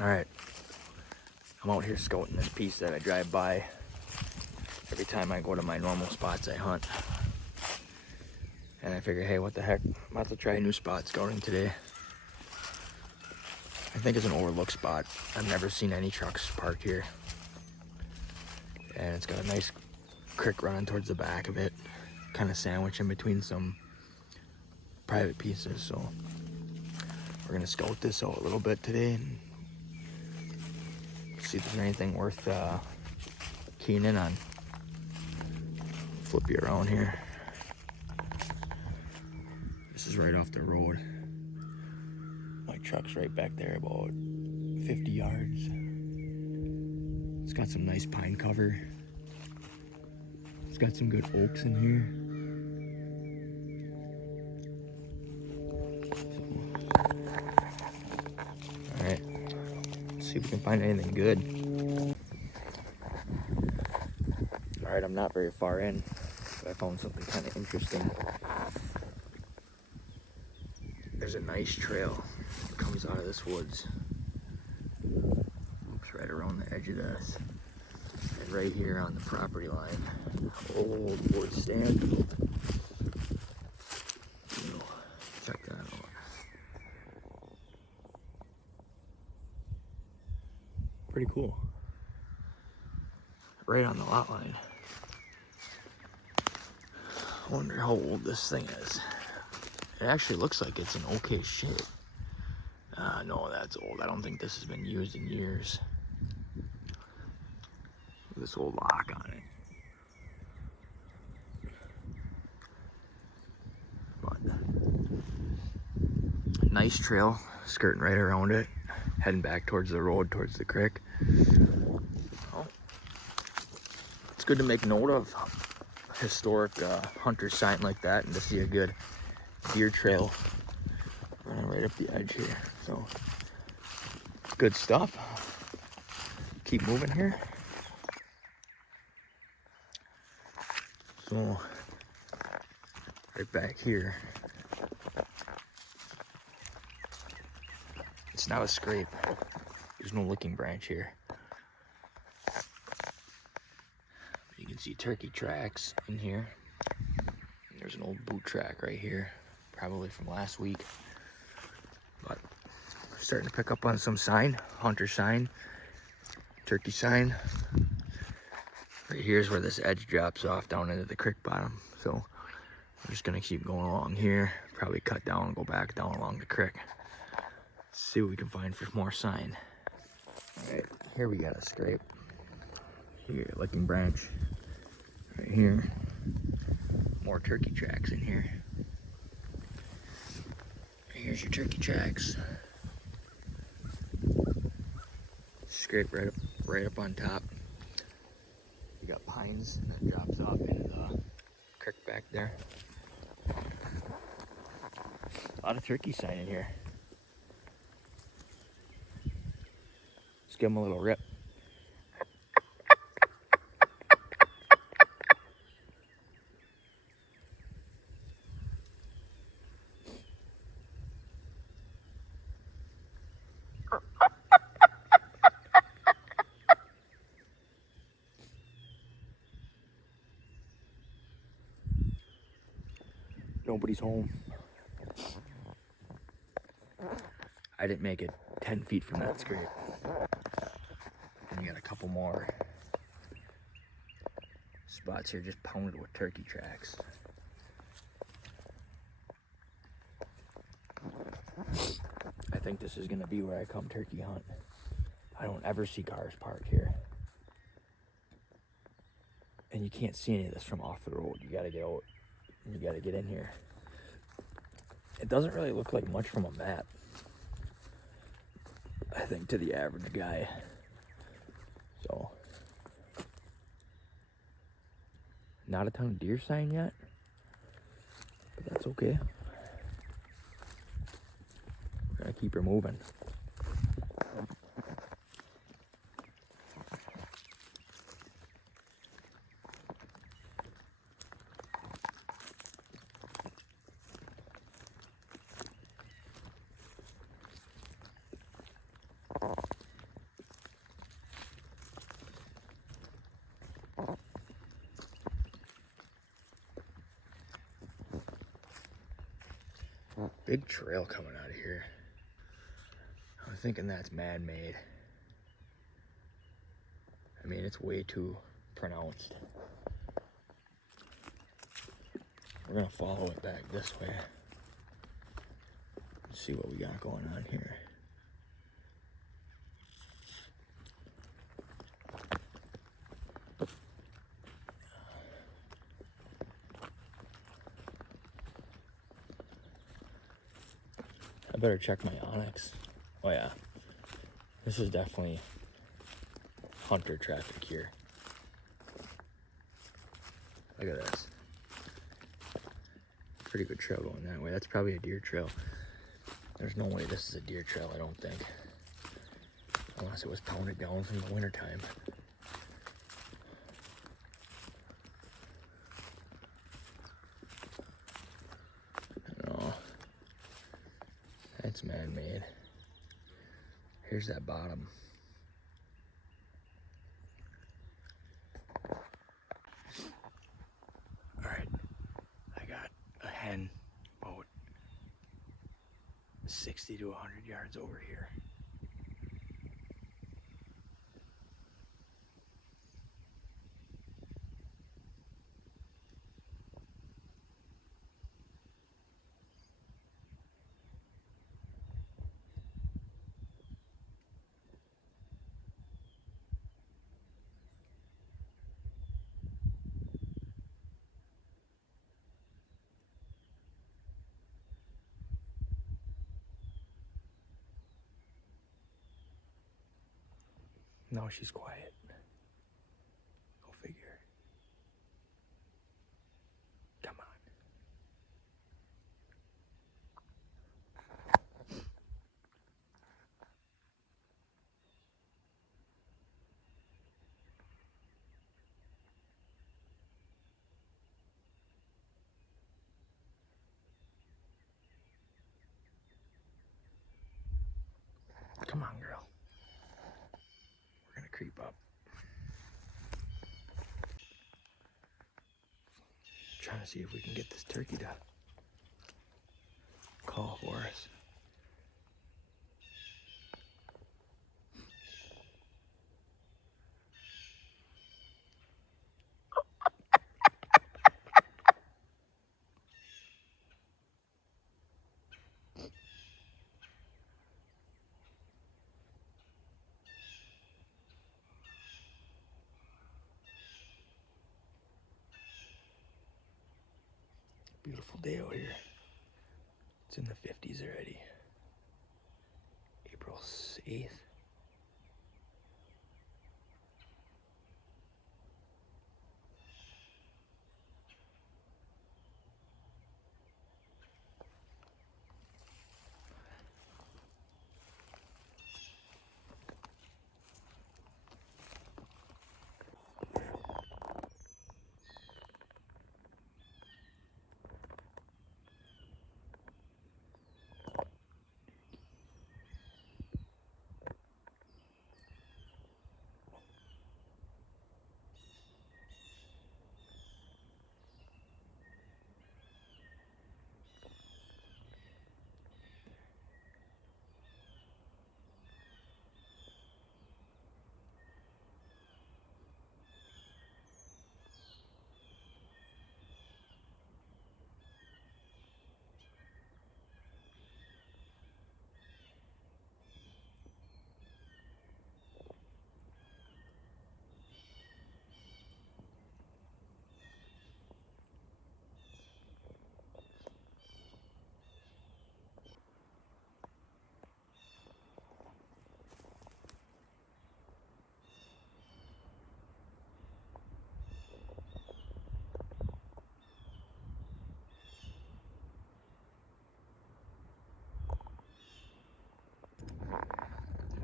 All right, I'm out here scouting this piece that I drive by every time I go to my normal spots I hunt. And I figure, hey, what the heck, I'm about to try a new spot scouting today. I think it's an overlooked spot. I've never seen any trucks parked here. And it's got a nice creek running towards the back of it, kind of sandwiched in between some private pieces. So we're gonna scout this out a little bit today and see if there's anything worth keying in on. Flip you around here. This is right off the road. My truck's right back there, about 50 yards. It's got some nice pine cover. It's got some good oaks in here. All right, let's see if we can find anything good. All right, I'm not very far in, but I found something kind of interesting. There's a nice trail that comes out of this woods. Oops, right around the edge of this. And right here on the property line, old wood stand. Check that out. Pretty cool. Right on the lot line. I wonder how old this thing is. It actually looks like it's in okay shape. No, that's old. I don't think this has been used in years. This old lock on it. But nice trail, skirting right around it, heading back towards the road, towards the creek. Oh, it's good to make note of historic hunter sign like that, and to see a good deer trail running right up the edge here. So good stuff. Keep moving here. So right back here, it's not a scrape. There's no licking branch here. You can see turkey tracks in here. There's an old boot track right here, probably from last week. But we're starting to pick up on some sign, hunter sign, turkey sign. Right here's where this edge drops off down into the creek bottom. So I'm just gonna keep going along here, probably cut down and go back down along the creek. See what we can find for more sign. All right, here we got a scrape. Here, licking branch. Right here. More turkey tracks in here. Here's your turkey tracks. Scrape right up on top. You got pines that drops off into the creek back there. A lot of turkey sign in here. Let's give them a little rip. Nobody's home. I didn't make it 10 feet from that scrape. And you got a couple more spots here just pounded with turkey tracks. I think this is gonna be where I come turkey hunt. I don't ever see cars parked here. And you can't see any of this from off the road. You gotta get out and you gotta get in here. It doesn't really look like much from a map, I think, to the average guy. So, not a ton of deer sign yet, but that's okay. We're gonna keep her moving. Big trail coming out of here. I'm thinking that's man-made. I mean, it's way too pronounced. We're gonna follow it back this way. Let's see what we got going on here. I better check my onyx. Oh yeah, this is definitely hunter traffic here. Look at this. Pretty good trail going that way. That's probably a deer trail. There's no way this is a deer trail, I don't think. Unless it was pounded down from the wintertime. No. That's man-made. Here's that bottom. Alright. I got a hen about 60 to 100 yards over here. No, she's quiet. Go figure. Come on. Come on, girl. We're gonna creep up. Trying to see if we can get this turkey to call for us. Beautiful day out here. It's in the 50s already. April 8th.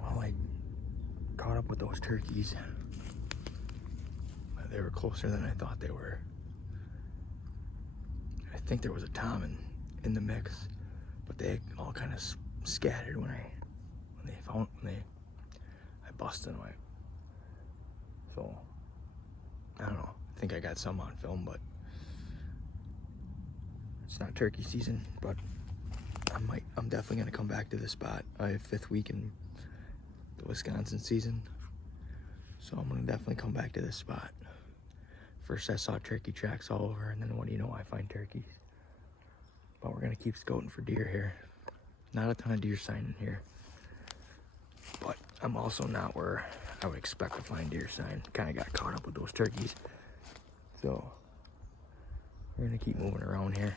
Well, I caught up with those turkeys. They were closer than I thought they were. I think there was a tom in the mix, but they all kind of scattered when I busted them. So I don't know. I think I got some on film, but it's not turkey season. But I'm definitely gonna come back to this spot. I have 5th week in the Wisconsin season, so I'm gonna definitely come back to this spot. First I saw turkey tracks all over, and then what do you know, I find turkeys. But we're gonna keep scouting for deer here. Not a ton of deer sign in here, but I'm also not where I would expect to find deer sign. Kind of got caught up with those turkeys, so we're gonna keep moving around here.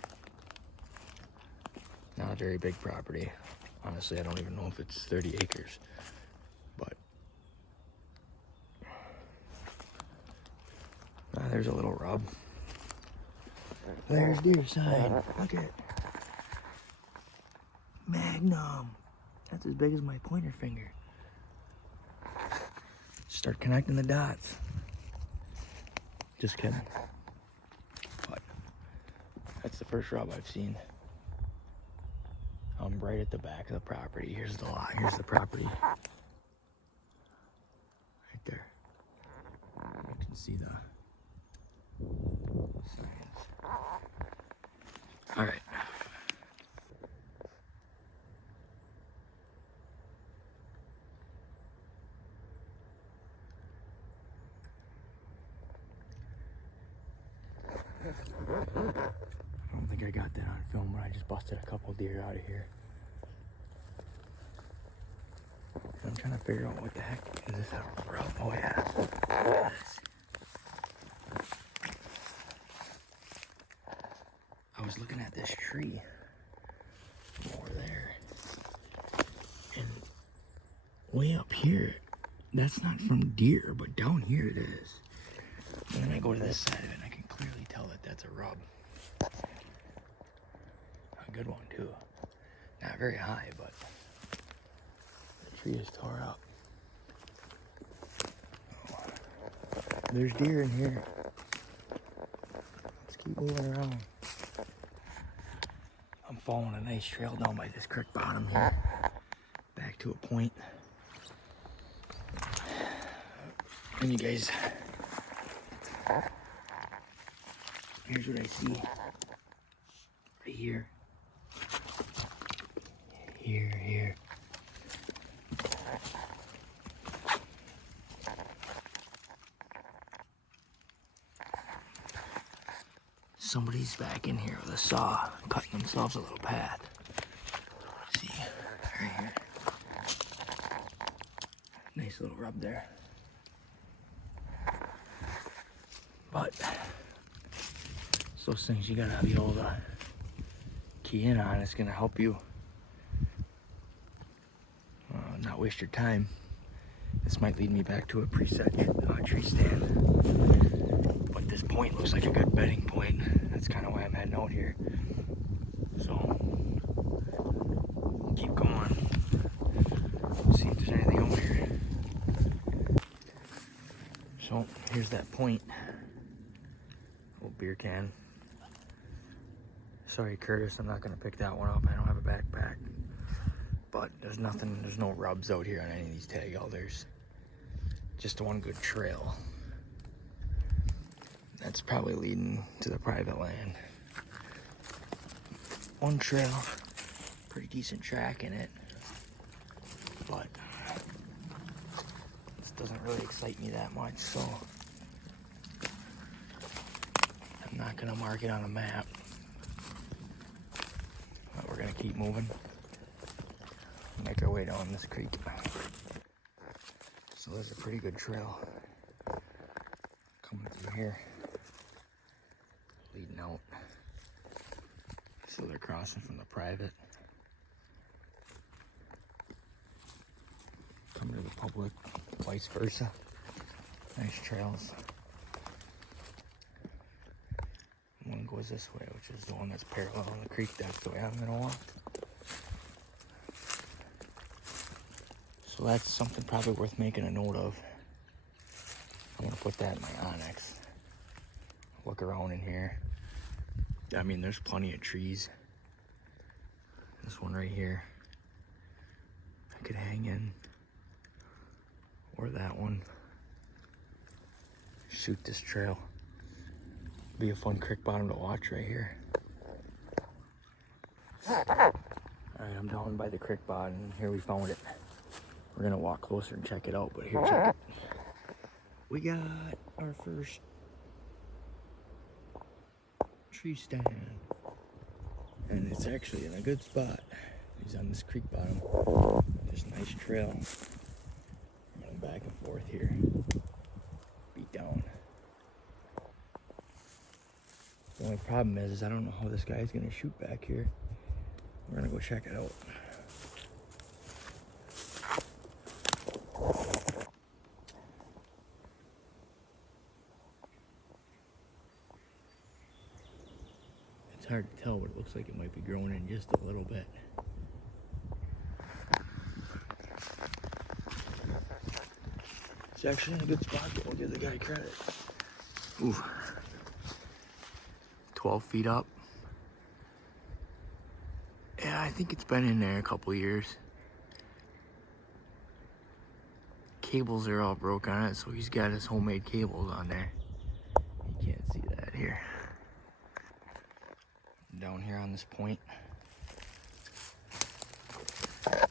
Not a very big property. Honestly, I don't even know if it's 30 acres, but there's a little rub. There's deer sign. Look at it. Magnum. That's as big as my pointer finger. Start connecting the dots. Just kidding. But that's the first rub I've seen. I'm right at the back of the property. Here's the lot. Here's the property. Right there. You can see the signs. All right. I don't think I got that on film, but I just busted a couple deer out of here. I'm trying to figure out what the heck is this a rub? Oh yeah. I was looking at this tree over there, and way up here, that's not from deer, but down here it is. And then I go to this side of it, and I can clearly tell that that's a rub. A good one too. Not very high, but the tree is tore up. Oh. There's deer in here. Let's keep moving around. I'm following a nice trail down by this creek bottom here, back to a point. And you guys, here's what I see right here. Here. Somebody's back in here with a saw, cutting themselves a little path. See, right here. Nice little rub there. But it's those things you gotta be able to key in on. It's gonna help you not waste your time. This might lead me back to a preset tree stand, but this point looks like a good bedding point. That's kind of why I'm heading out here. So keep going, see if there's anything over here. So here's that point. Old beer can. Sorry, Curtis, I'm not gonna pick that one up. I don't have a backpack. But there's no rubs out here on any of these tag elders. Just one good trail. That's probably leading to the private land. One trail, pretty decent track in it. But this doesn't really excite me that much, so I'm not gonna mark it on a map. But we're gonna keep moving. Make our way down this creek. So there's a pretty good trail coming through here, leading out. So they're crossing from the private, coming to the public, vice versa. Nice trails. One goes this way, which is the one that's parallel on the creek. That's the way I'm gonna walk. So that's something probably worth making a note of. I'm gonna put that in my Onyx. Look around in here. I mean, there's plenty of trees. This one right here, I could hang in. Or that one. Shoot this trail. Be a fun creek bottom to watch right here. Alright, I'm down by the creek bottom, and here we found it. We're gonna walk closer and check it out, but here, check it. We got our first tree stand. And it's actually in a good spot. He's on this creek bottom. There's a nice trail. Running back and forth here. Beat down. The only problem is I don't know how this guy's gonna shoot back here. We're gonna go check it out. It's hard to tell, but it looks like it might be growing in just a little bit. It's actually in a good spot, though. I'll give the guy credit. Ooh. 12 feet up. Yeah, I think it's been in there a couple years. Cables are all broke on it, so he's got his homemade cables on there. You can't see that here. Down here on this point. There's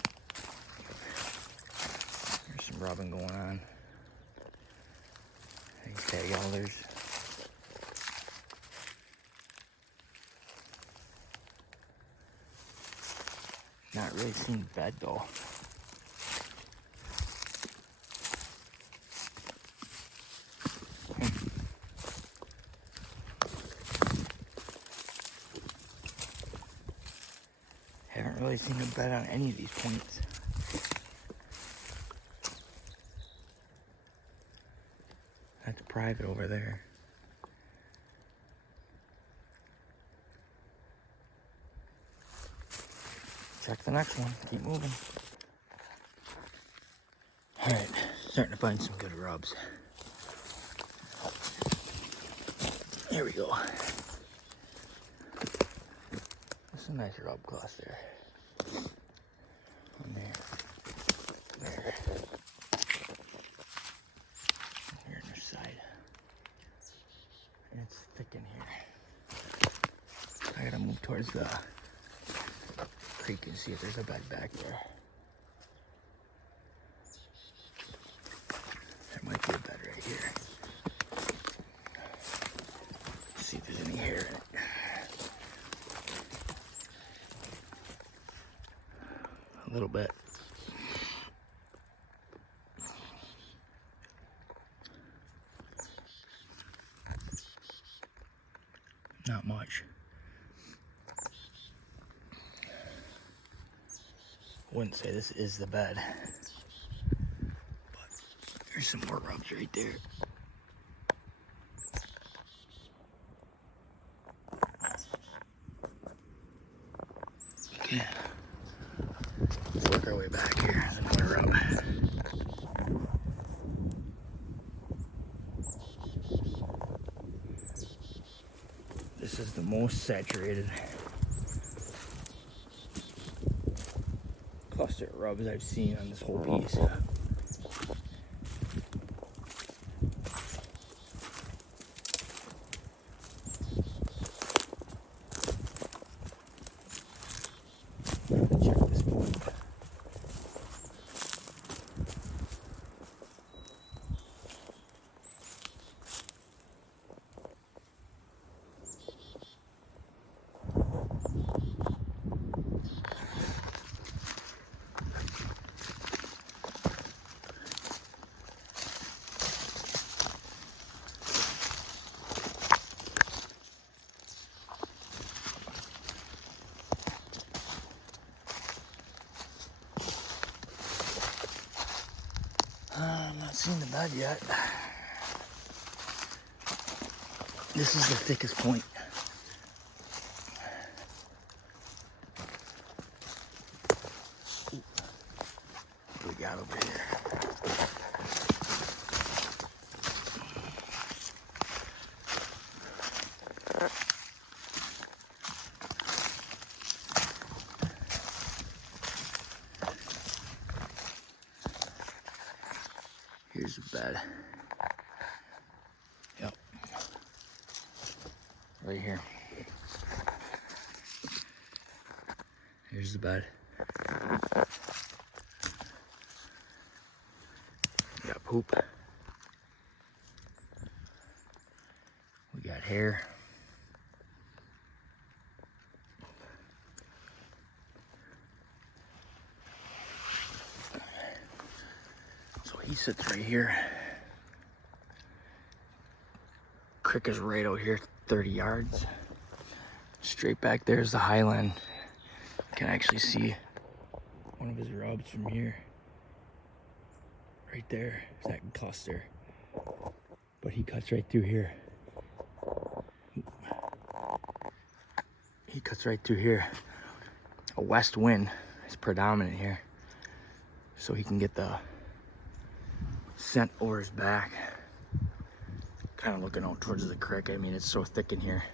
some rubbing going on. These tag alders. Not really seeing bed though. Haven't really seen a bed on any of these points. That's private over there. Check the next one. Keep moving. Alright, starting to find some good rubs. Here we go. That's a nice rub cluster. On there. There. Here on this side. And it's thick in here. I gotta move towards the creek and see if there's a bed back there. There might be a bed right here. Let's see if there's any hair in it. A little bit. Not much. Wouldn't say this is the bed, but there's some more rubs right there. Okay, let's work our way back here. There's another rub. This is the most saturated cluster of rubs I've seen on this whole piece. Check this point. I'm not seeing the bed yet. This is the thickest point. Ooh. What do we got over here? Here's the bed. Yep. Right here. Here's the bed. We got poop. We got hair. So he sits right here. Creek is right out here, 30 yards. Straight back there's the highland. You can actually see one of his rubs from here. Right there, that cluster. But he cuts right through here. He cuts right through here. A west wind is predominant here. So he can get the scent over his back. Kind of looking out towards the creek. I mean, it's so thick in here.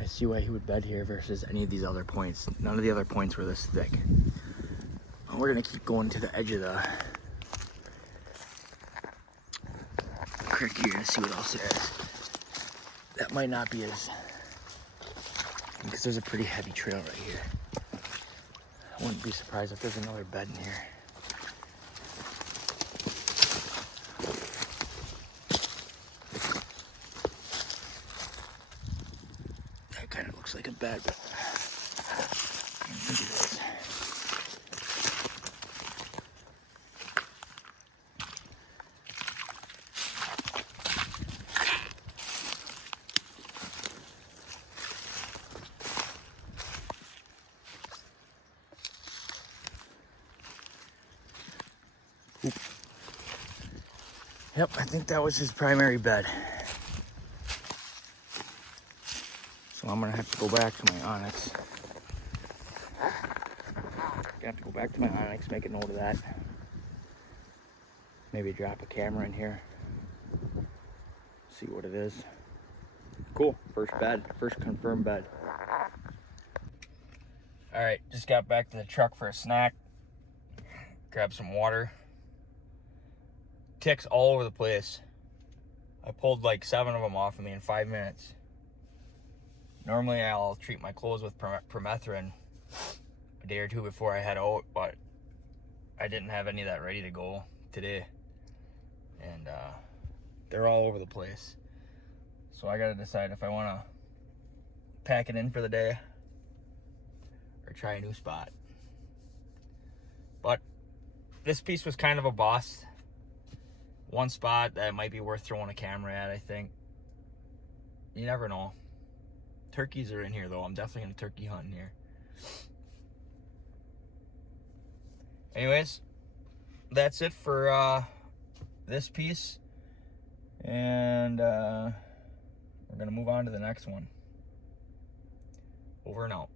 I see why he would bed here versus any of these other points. None of the other points were this thick. We're gonna keep going to the edge of the creek here and see what else there is. That might not be as, because there's a pretty heavy trail right here. I wouldn't be surprised if there's another bed in here. That kind of looks like a bed, but I don't think it is. Oop. Yep, I think that was his primary bed. So I'm gonna have to go back to my Onyx. Gonna have to go back to my Onyx, make a note of that. Maybe drop a camera in here. See what it is. Cool, first bed, first confirmed bed. All right, just got back to the truck for a snack. Grab some water. Ticks all over the place. I pulled like 7 of them off of me in 5 minutes. Normally I'll treat my clothes with permethrin a day or two before I head out, but I didn't have any of that ready to go today. And they're all over the place. So I gotta decide if I wanna pack it in for the day or try a new spot. But this piece was kind of a bust. One spot that might be worth throwing a camera at, I think. You never know. Turkeys are in here though. I'm definitely gonna turkey hunt in here. Anyways, that's it for this piece. And we're gonna move on to the next one. Over and out.